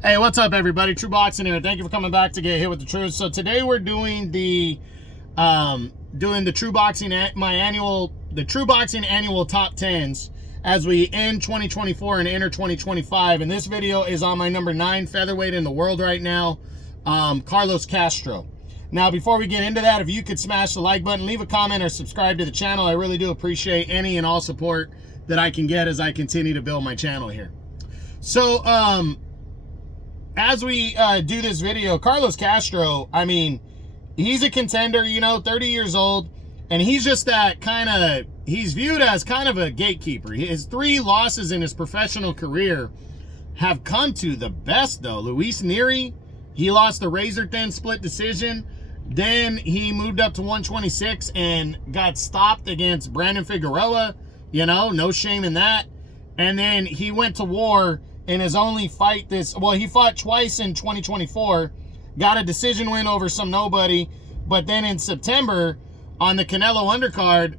Hey, what's up, everybody? True Boxing here. Thank you for coming back to get hit with the truth. So today we're doing the True Boxing True Boxing annual top 10s as we end 2024 and enter 2025. And this video is on my number 9 featherweight in the world right now, Carlos Castro. Now, before we get into that, if you could smash the like button, leave a comment, or subscribe to the channel, I really do appreciate any and all support that I can get as I continue to build my channel here. So, as we do this video, Carlos Castro, I mean, he's a contender, 30 years old, and he's just that kind of, he's viewed as kind of a gatekeeper. His 3 losses in his professional career have come to the best, though. Luis Nery, he lost a razor-thin split decision. Then he moved up to 126 and got stopped against Brandon Figueroa. No shame in that. And then he went to war in his only fight he fought twice in 2024, got a decision win over some nobody, but then in September on the Canelo undercard,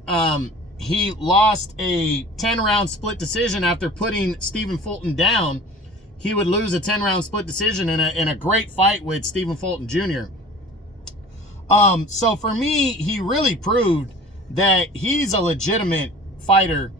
he lost a 10-round split decision after putting Stephen Fulton down. He would lose a 10-round split decision in a great fight with Stephen Fulton Jr. So for me, he really proved that he's a legitimate fighter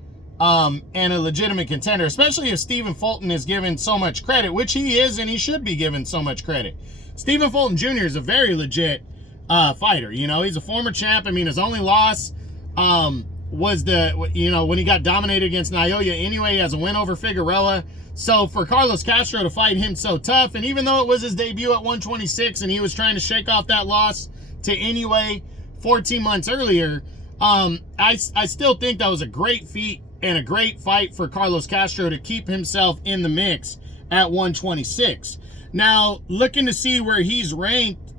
and a legitimate contender, especially if Stephen Fulton is given so much credit, which he is, and he should be given so much credit. Stephen Fulton Jr. is a very legit fighter. He's a former champ. I mean, his only loss was when he got dominated against Naoya anyway. He has a win over Figueroa. So for Carlos Castro to fight him so tough, and even though it was his debut at 126 and he was trying to shake off that loss to Inoue 14 months earlier, I still think that was a great feat and a great fight for Carlos Castro to keep himself in the mix at 126. Now, looking to see where he's ranked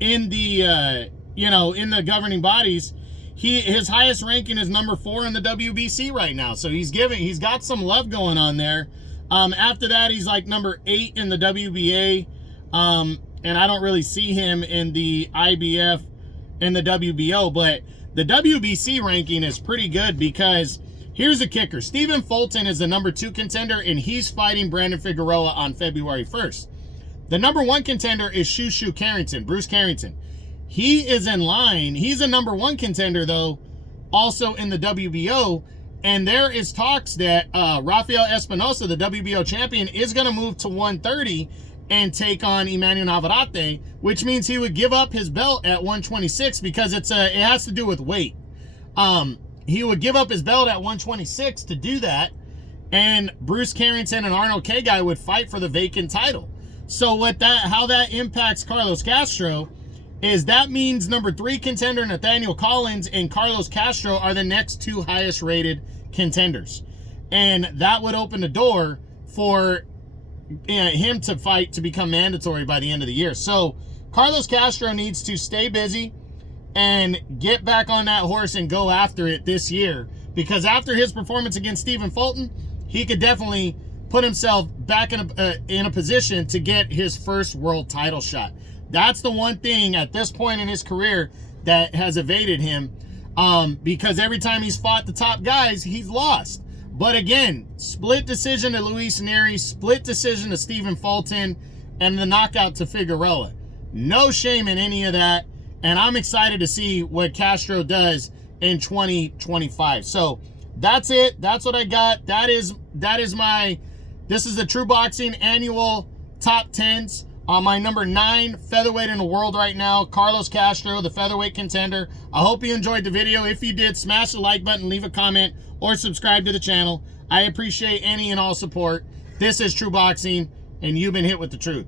in the governing bodies, his highest ranking is number 4 in the WBC right now. So he's got some love going on there. After that, he's like number 8 in the WBA. And I don't really see him in the IBF and the WBO, but the WBC ranking is pretty good because here's the kicker. Stephen Fulton is the number 2 contender, and he's fighting Brandon Figueroa on February 1st. The number 1 contender is Bruce Carrington. He is in line. He's a number 1 contender, though, also in the WBO, and there is talks that Rafael Espinosa, the WBO champion, is going to move to 130 and take on Emmanuel Navarrete, which means he would give up his belt at 126 because it has to do with weight. He would give up his belt at 126 to do that, and Bruce Carrington and Arnold K-Guy would fight for the vacant title. So how that impacts Carlos Castro is that means number 3 contender Nathaniel Collins and Carlos Castro are the next 2 highest rated contenders. And that would open the door for him to fight to become mandatory by the end of the year. So Carlos Castro needs to stay busy and get back on that horse and go after it this year, because after his performance against Stephen Fulton, he could definitely put himself back in a position to get his first world title shot. That's the one thing at this point in his career that has evaded him, because every time he's fought the top guys, he's lost. But again, split decision to Luis Nery, split decision to Stephen Fulton, and the knockout to Figueroa. No shame in any of that. And I'm excited to see what Castro does in 2025. So that's it. That's what I got. This is the True Boxing annual top 10s. On my number 9 featherweight in the world right now, Carlos Castro, the featherweight contender. I hope you enjoyed the video. If you did, smash the like button, leave a comment, or subscribe to the channel. I appreciate any and all support. This is True Boxing, and you've been hit with the truth.